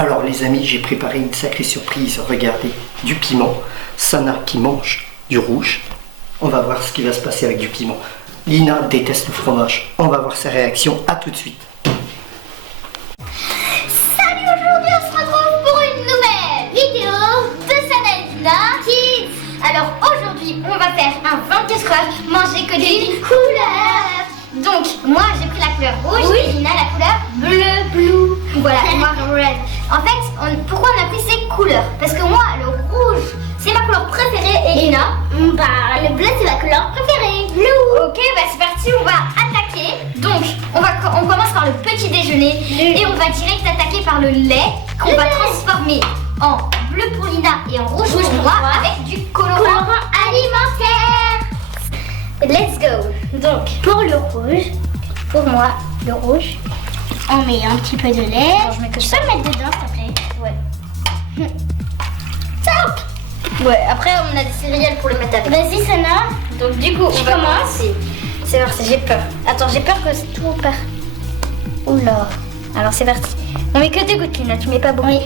Alors les amis, j'ai préparé une sacrée surprise. Regardez, du piment. Sana qui mange du rouge. On va voir ce qui va se passer avec du piment. Lina déteste le fromage. On va voir sa réaction. À tout de suite. Salut, aujourd'hui on se retrouve pour une nouvelle vidéo de Sana et Lina Kids. Alors aujourd'hui on va faire un 20 scratch, manger que des couleurs. Donc moi j'ai pris la couleur rouge et Lina la couleur bleu. Voilà, et moi red. En fait, pourquoi on a pris ces couleurs? Parce que moi le rouge c'est ma couleur préférée et Lina, bah le bleu c'est ma couleur préférée. Blue. Ok, bah c'est parti, on va attaquer. Donc on commence par le petit déjeuner et on va direct attaquer par le lait qu'on va transformer en bleu pour Lina et en rouge pour moi avec du colorant alimentaire. Let's go. Donc pour le rouge, pour moi le rouge, on met un petit peu de lait. Je peux le mettre dedans s'il te plaît. Ouais. Top. Ouais, après on a des céréales pour le mettre avec. Vas-y Sana. Donc du coup on va commencer. C'est parti, j'ai peur. Attends, j'ai peur que tout part. Oula. Alors c'est parti. On met que 2 gouttes Lina, tu mets pas beaucoup. Oui.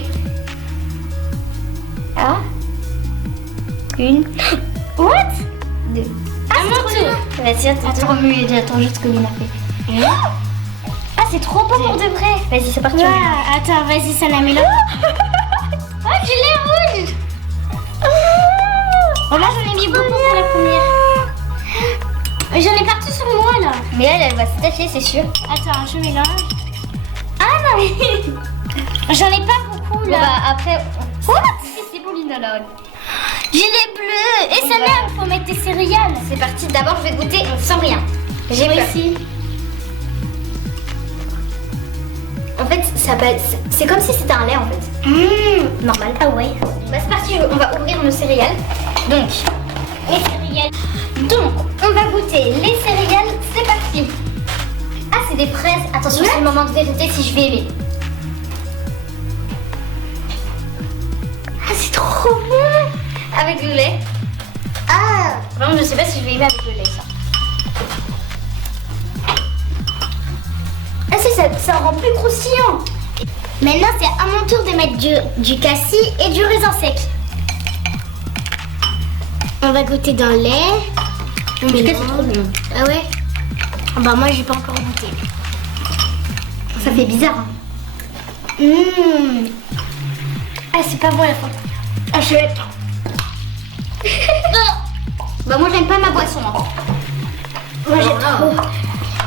Ah. 1. What? 2. Ah c'est trop bien. Vas-y, attends juste ce que Lina fait. Ah c'est trop beau pour de vrai. Vas-y c'est parti. Ouais, attends, vas-y Sana, mets-le. Oh j'ai l'air rouge. Oh là j'en ai mis beaucoup pour la première. J'en ai partout sur moi là. Mais elle va se tâcher c'est sûr. Attends, je mélange. Ah non mais j'en ai pas beaucoup là. Bon, bah après. What? C'est bon Lina là. J'ai les bleus. Et ça là, il faut mettre tes céréales. C'est parti, d'abord je vais goûter sans rien. J'ai peur. Ici. En fait, c'est comme si c'était un lait en fait. Normal. Ah ouais. Bah c'est parti, on va ouvrir nos céréales. Donc, les céréales. Donc, on va goûter les céréales. C'est parti. Ah, c'est des fraises. Attention, c'est le moment de vérité si je vais aimer. Ah, c'est trop bon. Avec le lait. Ah. Vraiment, je sais pas si je vais aimer avec le lait ça. Ah si, ça rend plus croustillant. Maintenant, c'est à mon tour de mettre du cassis et du raisin sec. On va goûter dans le lait. C'est trop bon. Ah ouais? Ah bah moi, j'ai pas encore goûté. Ça fait bizarre. Hein. Ah, c'est pas bon la fin. Ah, je vais être... Bah moi, j'aime pas ma boisson. Hein. Moi, j'aime trop.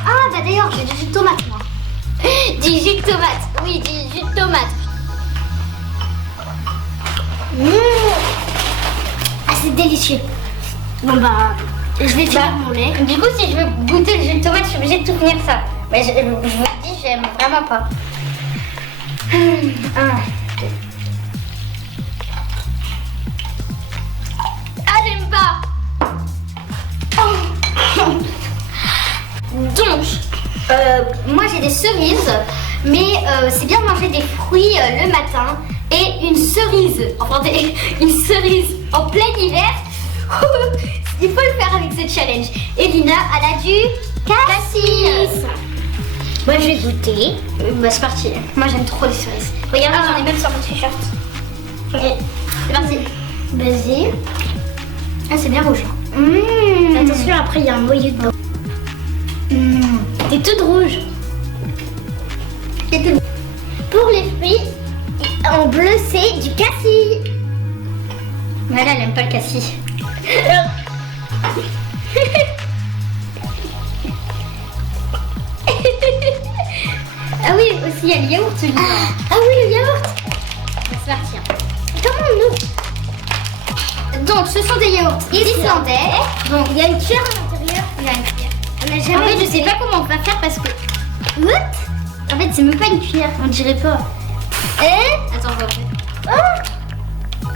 Ah, bah d'ailleurs, j'ai du jus de tomate, moi. Du jus de tomate, oui, du jus de tomate. Ah, c'est délicieux. Bon, bah, je vais finir mon lait. Du coup, si je veux goûter le jus de tomate, je suis obligée de tout finir ça. Mais je vous dis, j'aime vraiment pas. Ah, j'aime pas. Donc, moi j'ai des cerises, mais c'est bien de manger des fruits le matin et une cerise, une cerise en plein hiver. Il faut le faire avec ce challenge. Et Lina, elle a du cassis. Moi je vais goûter. Bah c'est parti. Moi j'aime trop les cerises. Regardez, j'en ai même sur mon t-shirt. Ok, c'est parti. Vas-y. Ah c'est bien rouge. Attention, après il y a un moyeu dedans. C'est toute rouge. Pour les fruits, en bleu c'est du cassis. Mais là elle aime pas le cassis. Ah oui, aussi il y a le yaourt celui-là. Ah oui, le yaourt. C'est parti. Comment nous? Donc ce sont des yaourts islandais. Donc il y a une cuillère à l'intérieur. Il y a une cuillère. En fait, je sais pas comment on va faire parce que... What? En fait, c'est même pas une cuillère, on dirait pas. Attends, on va ouvrir.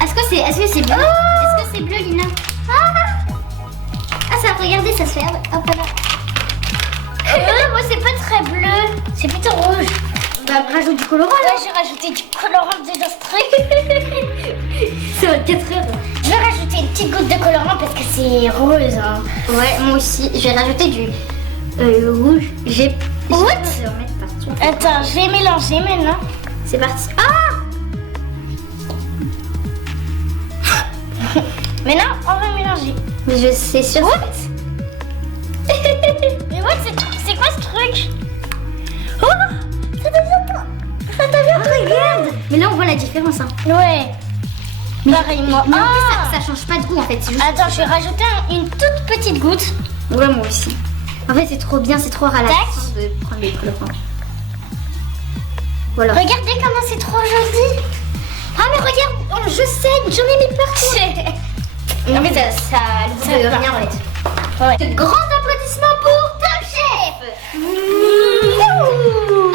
Est-ce que c'est bleu? Est-ce que c'est bleu, Lina? Ah, ça, regardez, ça se fait. Hop là. Moi, c'est pas très bleu. C'est plutôt rouge. Bah, rajoute du colorant. Là, j'ai rajouté du colorant déjà strict. Ça va 4 heures. Je vais rajouter une petite goutte de colorant parce que c'est rose. Hein. Ouais, moi aussi. Je vais rajouter du rouge. What? Attends, je vais mélanger maintenant. C'est parti. Ah! Mais non, on va mélanger. Mais je sais sûr. What? Mais what, c'est quoi ce truc? Oh, ça devient regarde. Mais là on voit la différence hein. Ouais. Mais pareil moi. Mais en plus ça change pas de goût en fait. Juste... Attends, je vais rajouter une toute petite goutte. Ouais moi aussi. En fait c'est trop bien, c'est trop relaxant de prendre les colorants. Voilà. Regardez comment c'est trop joli. Ah mais regarde, je saigne, j'en ai mis partout. Non mais ça veut rien en fait. Ouais. Grand applaudissement pour Top Chef.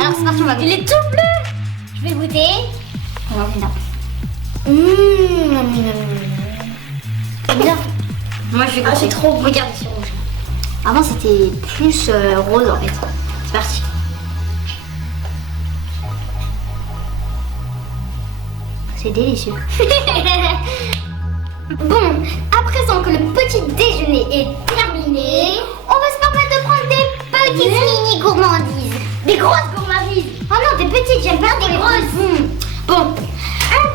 Alors c'est parti, on va goûter. Il est tout bleu. Je vais goûter. On va goûter. Bien. Moi je vais goûter. C'est trop. Regarde, c'est rouge. Avant c'était plus rose en fait. C'est parti. C'est délicieux. Bon, à présent que le petit déjeuner est terminé, on va se permettre de prendre des petites mini gourmandises. Des grosses gourmandises. Oh non, des petites, j'aime pas des grosses. Bon,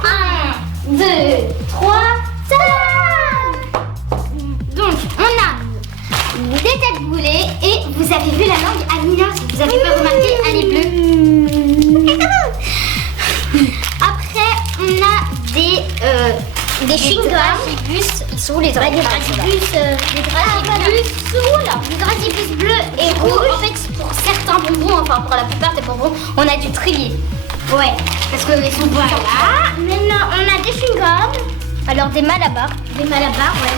1, 2, 3, ça. Donc, on a des têtes brûlées et vous avez vu la langue Amina, si vous avez pas remarqué, elle est bleue. Après, on a des chewing-gums. Ils sont où les dragibus? Les dragibus bleus et rouges. En fait, pour certains bonbons, enfin pour la plupart des bonbons, on a dû trier. Ouais, parce qu'ils sont voilà. Maintenant, on a des chewing-gums. Alors des Malabar. Des Malabar, ouais,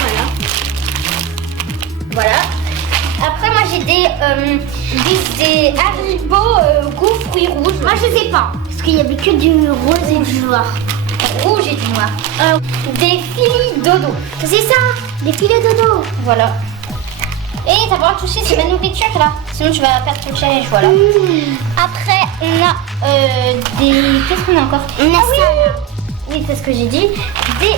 voilà. Après, moi j'ai des Haribo goût fruits rouges. Moi je sais pas, parce qu'il y avait que du rose et du noir. Rouge et du noir. Des filets dodo. C'est ça, des filets dodo. Voilà. Et t'as pas touché, c'est ma nourriture là. Sinon tu vas perdre ton challenge, voilà. Après on a des... Qu'est-ce qu'on a encore? On a ça. Oui, c'est ce que j'ai dit. Des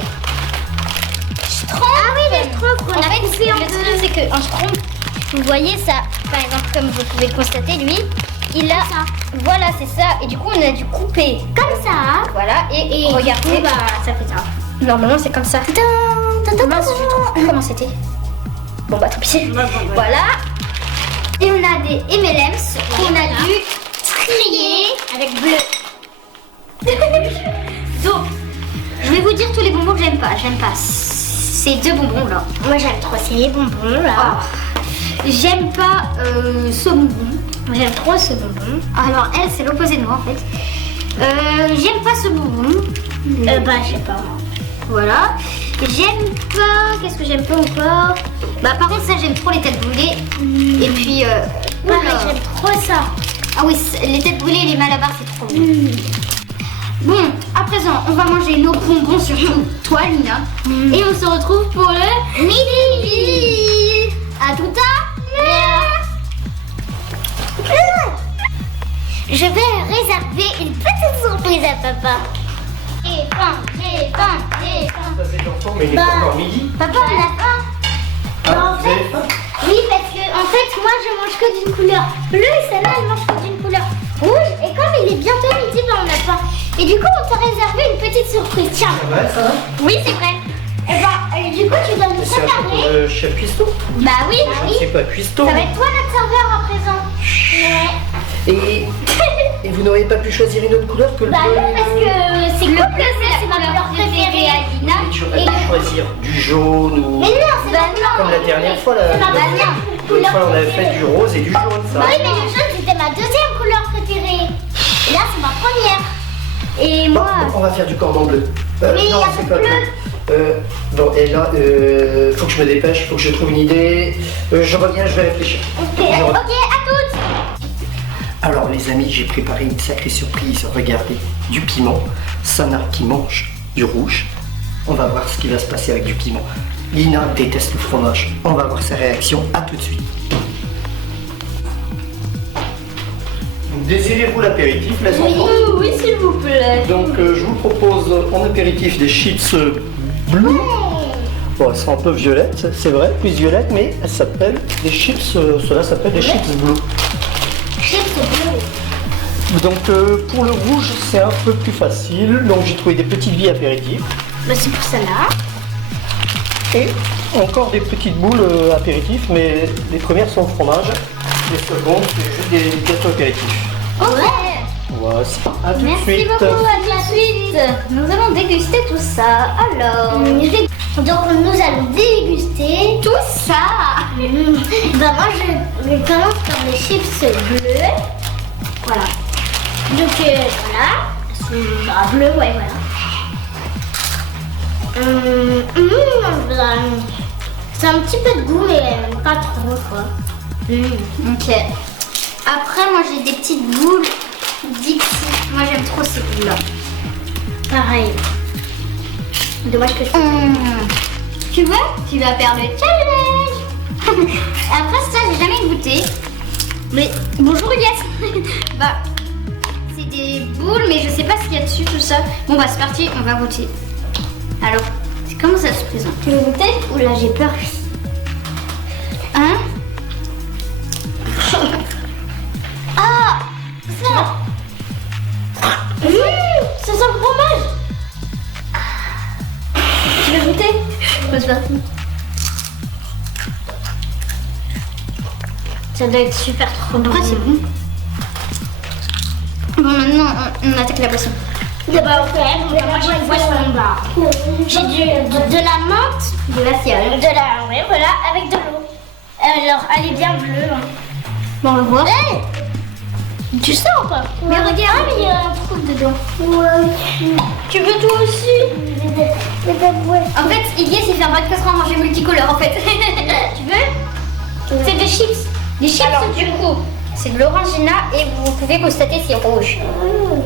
schtroumpfs. Ah oui, des schtroumpfs. En fait, le truc c'est qu'un schtroumpf, vous voyez ça, par exemple, comme vous pouvez le constater, lui, il a ça. Voilà, c'est ça. Et du coup, on a dû couper. Comme ça. Voilà. Et regardez, bah, ça fait ça. Normalement, c'est comme ça. Mince, je trouve plus comment c'était. Bon, bah, tant pis. Voilà. Et on a des M&M's qu'on a dû trier avec bleu. Donc, je vais vous dire tous les bonbons que j'aime pas. J'aime pas ces deux bonbons là. Moi, j'aime trop ces bonbons là. J'aime pas ce bonbon. J'aime trop ce bonbon. Alors elle, c'est l'opposé de moi en fait. J'aime pas ce bonbon. Bah je sais pas. Voilà. J'aime pas. Qu'est-ce que j'aime pas encore? Bah par contre ça j'aime trop les têtes brûlées. Et puis j'aime trop ça. Ah oui, les têtes brûlées et les Malabar c'est trop bon. Bon, à présent on va manger nos bonbons surtout toi Lina. Et on se retrouve pour le midi. À tout à l'heure. Je vais réserver une petite surprise à papa. J'ai faim. Ça c'est l'enfant, mais il est encore midi. Papa, on a faim. Ah, vous avez faim? Oui, parce que en fait, moi je mange que d'une couleur bleue et celle-là elle mange que d'une couleur rouge. Et comme il est bientôt midi, ben on a faim. Et du coup, on t'a réservé une petite surprise. Tiens. C'est vrai ça? Oui, c'est vrai. Et ben, du coup, tu dois nous préparer. C'est un chef cuistot? Bah oui, C'est pas cuistot. Ça va être toi notre serveur à présent. Et vous n'auriez pas pu choisir une autre couleur que le bleu? Bah non, parce que c'est le bleu, c'est ma couleur préférée à Lina. Tu aurais pu choisir du jaune ou... Mais non, c'est pas non. Comme la dernière fois, C'est ma dernière une fois on avait fait du rose et du jaune, ça. Oui, mais le jaune c'était ma deuxième couleur préférée. Et là c'est ma première. Et moi... Bon, on va faire du cordon bleu. Mais il y non, a c'est pas pas bleu. Bon, et là, faut que je me dépêche, faut que je trouve une idée. Je reviens, je vais réfléchir. Ok, à toutes. Alors les amis, j'ai préparé une sacrée surprise. Regardez, du piment, Sana qui mange du rouge. On va voir ce qui va se passer avec du piment. Lina déteste le fromage. On va voir sa réaction. À tout de suite. Désirez-vous l'apéritif, les enfants? Oui, s'il vous plaît. Donc je vous propose en apéritif des chips bleus. Bon, elles sont un peu violettes, c'est vrai, plus violettes, mais elles s'appellent des chips, cela s'appelle des chips bleus. Chips bleus. Donc pour le rouge, c'est un peu plus facile. Donc j'ai trouvé des petites billes apéritifs. Bah c'est pour ça là. Et encore des petites boules apéritifs, mais les premières sont au fromage, les secondes c'est juste des gâteaux apéritifs. Ouais. Voici. À tout de Merci suite. beaucoup, à tout de suite. Nous allons déguster tout ça. Alors, donc nous allons déguster tout ça. Bah moi je commence par les chips bleus. Voilà. Donc voilà. Elles sont bleues, ouais voilà. C'est un petit peu de goût mais pas trop quoi. Ok. Après moi j'ai des petites boules Dixie. Moi j'aime trop ces boules là. Pareil. Dommage que je Tu veux? Tu vas faire le challenge. Après ça j'ai jamais goûté. Mais bonjour Elias. Bah c'est des boules mais je sais pas ce qu'il y a dessus tout ça. Bon bah c'est parti, on va goûter. Alors, comment ça se présente? Tu veux goûter? Oula j'ai peur. Hein? Ah ça. Ça sent le fromage. Tu veux goûter? C'est parti. Ça doit être super trop bon. C'est bon. Bon maintenant on attaque la boisson. D'abord moi j'ai une boisson là. J'ai de la menthe, de la fiole, ouais voilà, avec de l'eau. Alors elle est bien bleue. Bon on va voir. Hey, tu sens ou pas? Mais regarde, il y a un trou dedans. Ouais. Tu veux toi aussi? En fait, Ilias il fait un 24 heures manger multicolore en fait. Tu veux? C'est des chips. Des chips alors, du coup, c'est de l'orangina et vous pouvez constater c'est rouge.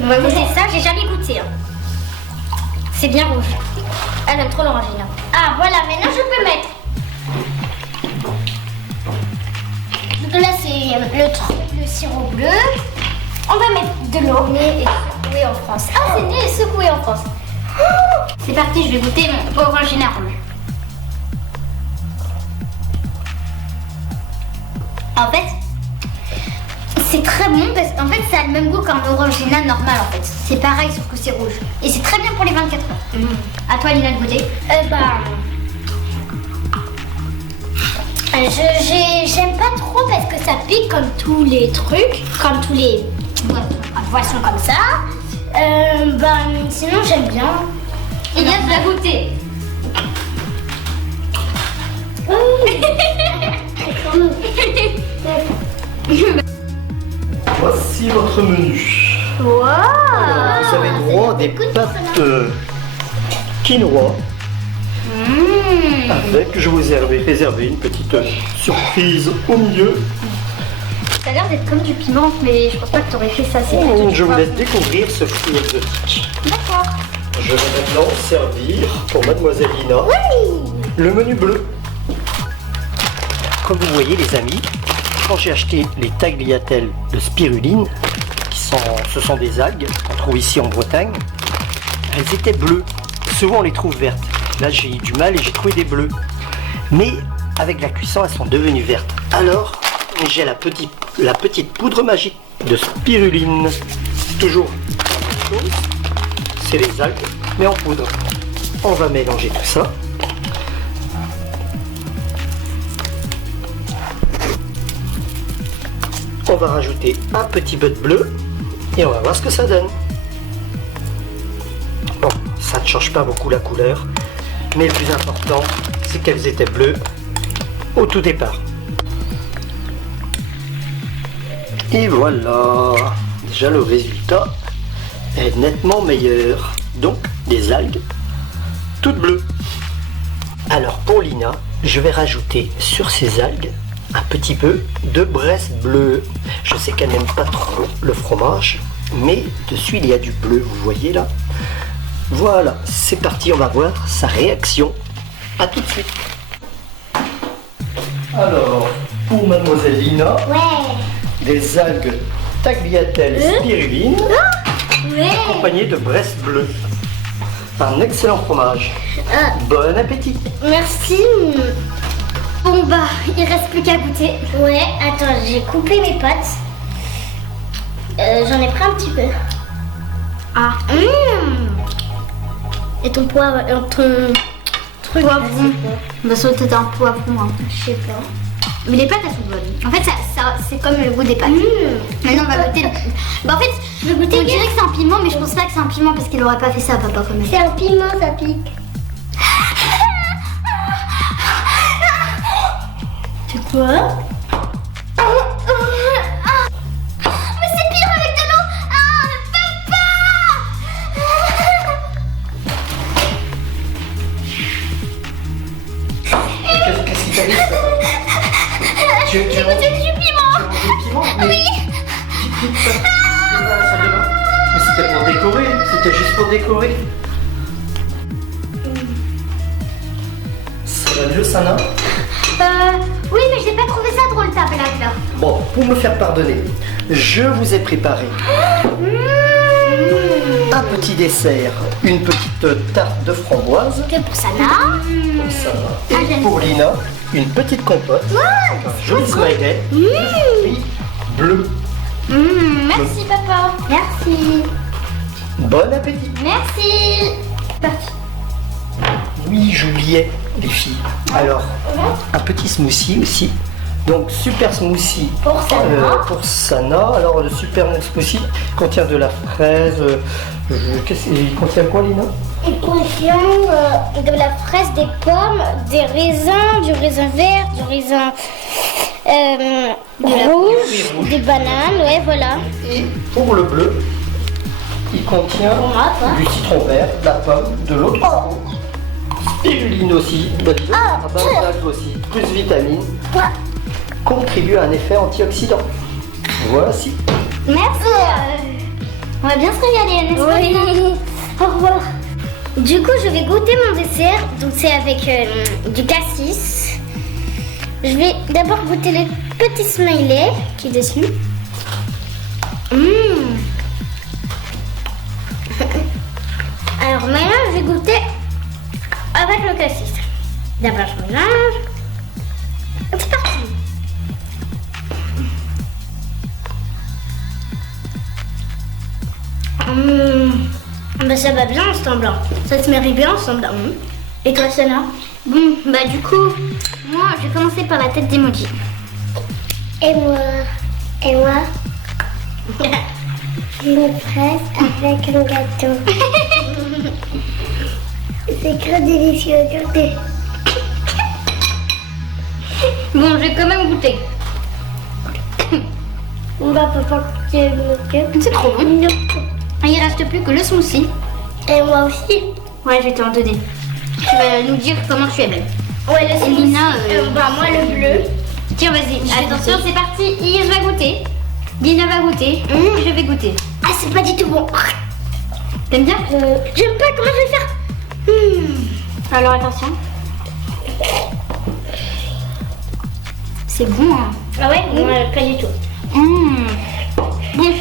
On va goûter ça, j'ai jamais goûté. Hein. C'est bien rouge. Elle aime trop l'orangina. Ah voilà, maintenant je peux mettre. Donc là c'est le sirop bleu. On va mettre de l'eau. Né et secoué en France. Ah c'est né et secoué en France. C'est parti, je vais goûter mon orangina rouge. En fait, c'est très bon parce qu'en fait, ça a le même goût qu'un orangina normal en fait. C'est pareil sauf que c'est rouge. Et c'est très bien pour les 24 heures. À toi Lina de goûter. J'aime pas trop parce que ça pique comme tous les trucs, comme tous les boissons comme ça. Sinon j'aime bien. Il y a de la goûter. Voici votre menu. Wow. Alors, vous avez droit à des pâtes quinoa. Avec, je vous ai réservé une petite surprise au milieu. Ça a l'air d'être comme du piment, mais je pense pas que tu aurais fait ça. Je vous laisse découvrir ce fruit exotique. D'accord. Je vais maintenant servir pour Mademoiselle Lina le menu bleu. Comme vous voyez les amis, quand j'ai acheté les tagliatelles de spiruline, ce sont des algues qu'on trouve ici en Bretagne, elles étaient bleues. Souvent on les trouve vertes. Là j'ai eu du mal et j'ai trouvé des bleus. Mais avec la cuisson elles sont devenues vertes. Alors j'ai la petite poudre magique de spiruline. Toujours la même chose, c'est les algues mais en poudre. On va mélanger tout ça. On va rajouter un petit peu de bleu et on va voir ce que ça donne. Bon, ça ne change pas beaucoup la couleur, mais le plus important, c'est qu'elles étaient bleues au tout départ. Et voilà, déjà le résultat est nettement meilleur. Donc, des algues toutes bleues. Alors pour Lina, je vais rajouter sur ces algues un petit peu de Bresse bleu. Je sais qu'elle n'aime pas trop le fromage, mais dessus il y a du bleu, vous voyez là. Voilà, c'est parti, on va voir sa réaction. A tout de suite. Alors, pour Mademoiselle Lina, des algues tagliatelles spiruline, accompagnées de Bresse bleu. Un excellent fromage. Bon appétit. Merci. Bon bah, il reste plus qu'à goûter. Ouais, attends, j'ai coupé mes pâtes. J'en ai pris un petit peu. Ah. Et ton poids, ton truc. Poivron. Bah, ça doit être un poivron. Hein. Je sais pas. Mais les pâtes, elles sont bonnes. En fait, c'est comme le goût des pâtes. Maintenant, on va goûter. Bah, en fait, Je vais goûter. on dirait que c'est un piment, mais je pense pas que c'est un piment parce qu'il aurait pas fait ça à papa quand même. C'est un piment, ça pique. C'est quoi? Mais c'est pire avec de l'eau. Ah, papa. Qu'est-ce qui t'arrive? J'ai goûté du piment. Tu as mangé du piment? Mais... Oui. Mais c'était pour décorer, c'était juste pour décorer. Ça va mieux, Sana? Oui, mais j'ai pas trouvé ça drôle ta blague là. Bon, pour me faire pardonner, je vous ai préparé un petit dessert, une petite tarte de framboise. Que pour Sana. Pour Sana. Ah, Et j'aime pour Lina, une petite compote. Un joli smiley. Fruits bleus. Merci papa. Merci. Bon appétit. Merci. Parti. Oui, j'oubliais les filles. Alors, un petit smoothie aussi. Donc, super smoothie Pour Sana. pour Sana. Alors, le super smoothie contient de la fraise. Il contient quoi, Lina? Il contient de la fraise, des pommes, des raisins, du raisin vert, du raisin rouge, des bananes, ouais voilà. Et pour le bleu, il contient Pour moi, quoi. du citron vert, de la pomme, de l'eau de coco, spiruline aussi, base aussi, plus vitamines, contribue à un effet antioxydant. Voici. Merci. On va bien se régaler, n'est-ce pas, Lina? Oui. Au revoir. Du coup, je vais goûter mon dessert. Donc, c'est avec du cassis. Je vais d'abord goûter le petit smiley qui est dessus. Alors maintenant, je vais goûter avec le cassis. D'abord, je mélange. C'est parti. Bah ça va bien ensemble. Ça se marie bien ensemble. Et toi, Sana? Bon, bah, du coup, moi, je vais commencer par la tête d'emoji. Et moi? Et moi? Une fraise avec un gâteau. C'est très délicieux, regardez. Bon, je vais quand même goûter. On va pas goûter le C'est trop bon. Il reste plus que le smoothie. Et moi aussi. Ouais, je vais t'en donner. Tu vas nous dire comment tu es belle. Ouais, le Et Lina, bah moi le bleu. Tiens, vas-y. Attention, c'est parti. Iris va goûter. Lina va goûter. Et je vais goûter. Ah, c'est pas du tout bon. T'aimes bien? J'aime pas, comment je vais faire? Alors, attention. C'est bon, hein? Ah ouais? Moi, pas du tout. Bon.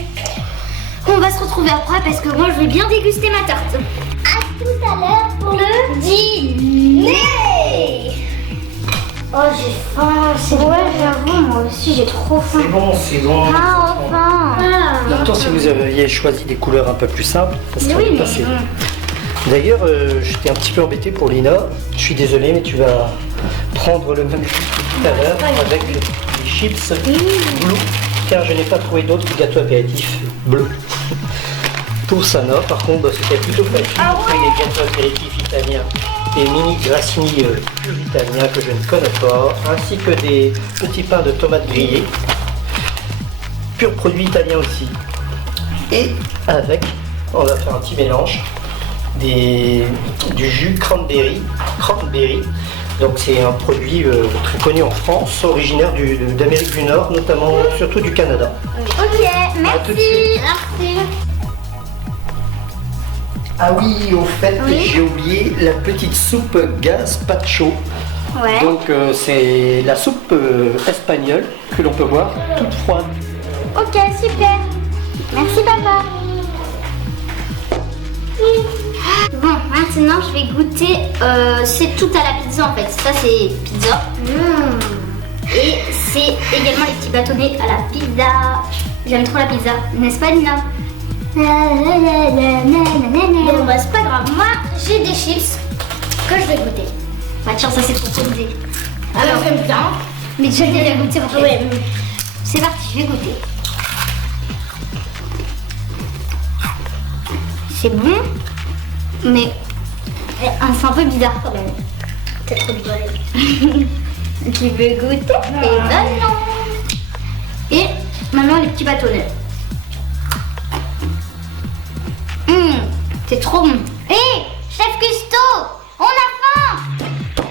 On va se retrouver après parce que moi, je vais bien déguster ma tarte. À tout à l'heure pour le dîner. Oh, j'ai faim. Ouais, j'avoue, moi aussi, j'ai trop faim. C'est bon. Ah, enfin. Pourtant, si vous aviez choisi des couleurs un peu plus simples, ça serait Oui, bien mais passé. D'ailleurs, j'étais un petit peu embêté pour Lina. Je suis désolé, mais tu vas prendre le même tout à l'heure avec les chips bleus, car je n'ai pas trouvé d'autres gâteaux apéritifs bleus. Pour Sana, par contre, bah, c'était plutôt facile. Trouver des gâteaux apéritifs italiens et mini grassini pur italiens que je ne connais pas, ainsi que des petits pains de tomates grillées, pur produit italien aussi. Et avec, on va faire un petit mélange, du jus cranberry. Donc c'est un produit très connu en France, originaire d'Amérique du Nord, notamment surtout du Canada. Ok, À tout de suite. merci. Ah oui, au fait, j'ai oublié la petite soupe gazpacho. Ouais. Donc c'est la soupe espagnole que l'on peut boire toute froide. Ok, super. Merci papa. Bon, maintenant, je vais goûter. C'est tout à la pizza en fait. Ça, c'est pizza. Et c'est également les petits bâtonnets à la pizza. J'aime trop la pizza, n'est-ce pas, Lina? Bon bah c'est pas grave, moi j'ai des chips que je vais goûter. Bah tiens, ça c'est trop posé. Alors, j'aime bien. Mais déjà déjà goûté en fait. Ouais. C'est parti, je vais goûter. C'est bon, mais c'est un peu bizarre quand même. C'est trop bien. Tu veux goûter? Et ben non. Et maintenant les petits bâtonnets. C'est trop bon. Hé, chef Custo, on a faim.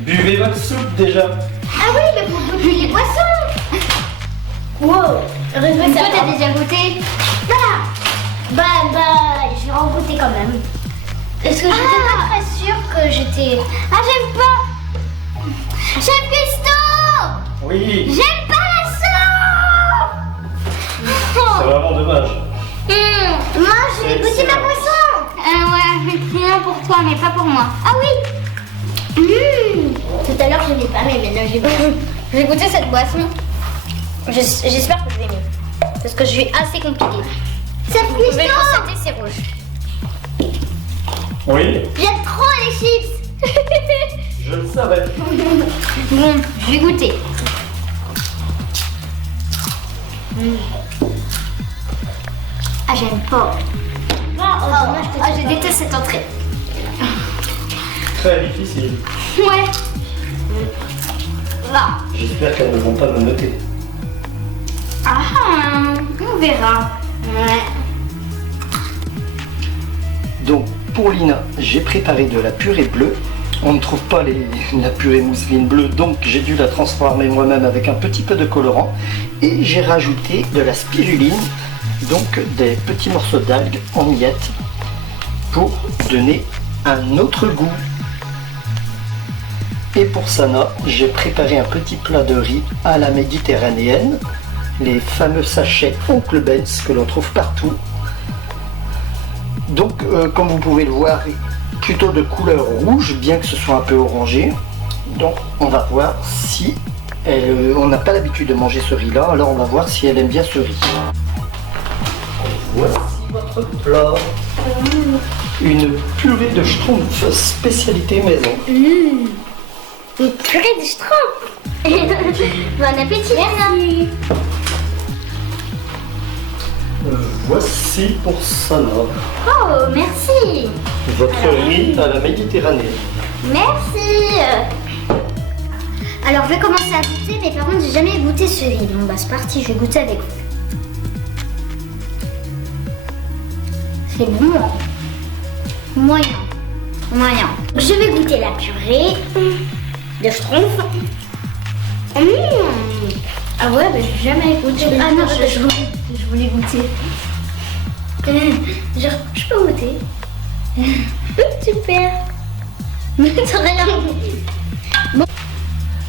Buvez votre soupe déjà. Ah oui, mais faut goûter les poissons. Wow. Heureusement, Toi, ça t'as va. déjà goûté? Voilà. Bah, je vais en goûter quand même. Parce que j'étais pas très sûre que j'étais. Ah, j'aime pas. Chef Custo, Oui, j'aime pas la soupe. c'est vraiment dommage. Moi, je vais goûter ma boisson. Ouais, rien pour toi, mais pas pour moi. Ah oui. Tout à l'heure, je n'ai pas, mais maintenant j'ai goûté. Je vais goûter cette boisson. J'espère que je vais aimer. Parce que je suis assez compliquée. Ça Vous pouvez fait le constater, c'est rouge. Oui, J'aime trop les chips. je le savais. Bon, je vais goûter. Ah, j'aime pas. Je déteste cette entrée. Très difficile. Ouais. Là. J'espère qu'elles ne vont pas me noter. Ah, on verra. Ouais. Donc pour Lina, j'ai préparé de la purée bleue. On ne trouve pas la purée mousseline bleue, donc j'ai dû la transformer moi-même avec un petit peu de colorant. Et j'ai rajouté de la spiruline, donc des petits morceaux d'algues en miettes, pour donner un autre goût. Et pour Sana, j'ai préparé un petit plat de riz à la méditerranéenne, les fameux sachets Oncle Ben's que l'on trouve partout. Donc, comme vous pouvez le voir, plutôt de couleur rouge, bien que ce soit un peu orangé. Donc, on va voir si on n'a pas l'habitude de manger ce riz-là, alors on va voir si elle aime bien ce riz. Voici votre plat. Une purée de schtroumpf, spécialité maison. Une purée de schtroumpf. Bon appétit, Lina. Voici pour Sana, Oh, merci. votre riz à la Méditerranée. Merci. Alors, je vais commencer à goûter, mais par contre, j'ai jamais goûté ce riz. Bon, bah, c'est parti, je vais goûter avec vous. C'est bon, hein. Moyen. Moyen. Je vais goûter la purée de schtroumpf. Ah ouais, mais j'ai jamais goûté. Ah non, je voulais goûter. Je peux goûter. Super. C'est rien.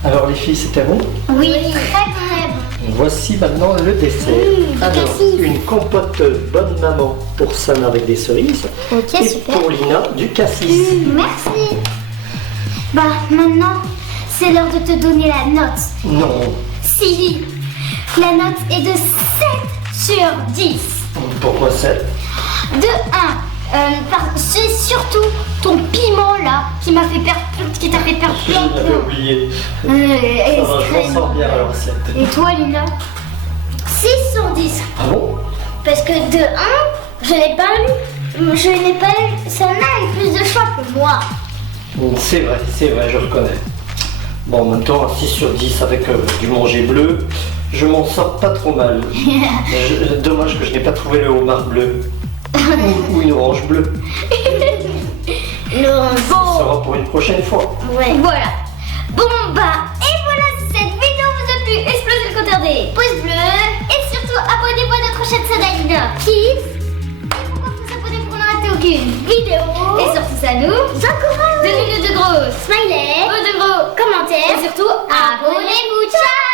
Alors les filles, c'était bon? Oui, très très bon. Voici maintenant le dessert. Alors, une compote bonne maman pour Sana avec des cerises. Ok, et super. pour Lina, du cassis. Merci. Bah, maintenant, c'est l'heure de te donner la note. Non. Si, la note est de 7 sur 10. Pourquoi 7? De 1, c'est surtout ton piment là qui m'a fait perdre, qui t'a fait perdre Je plein de l'avais points. oublié. Ça va, je m'en sors bien alors 7. Et toi, Lina? 6 sur 10. Ah bon? Parce que de 1, je n'ai pas eu. Je n'ai pas eu. Ça n'a eu plus de choix que moi. C'est vrai, je reconnais. Bon, en même temps, 6 sur 10 avec du manger bleu, je m'en sors pas trop mal. Dommage que je n'ai pas trouvé le homard bleu. Ou une orange bleue. Non, Ça sera pour une prochaine fois. ouais. Voilà. Bon bah, et voilà, si cette vidéo vous a plu, explosez le compteur des pouces bleus. Et surtout, abonnez-vous à notre chaîne Sadalina Kids. Et pourquoi vous abonner pour ne rater aucune vidéo. Et surtout ça nous Encourage. donnez-nous de gros Smiley. de gros Commentaire. et surtout, abonnez-vous. Ciao.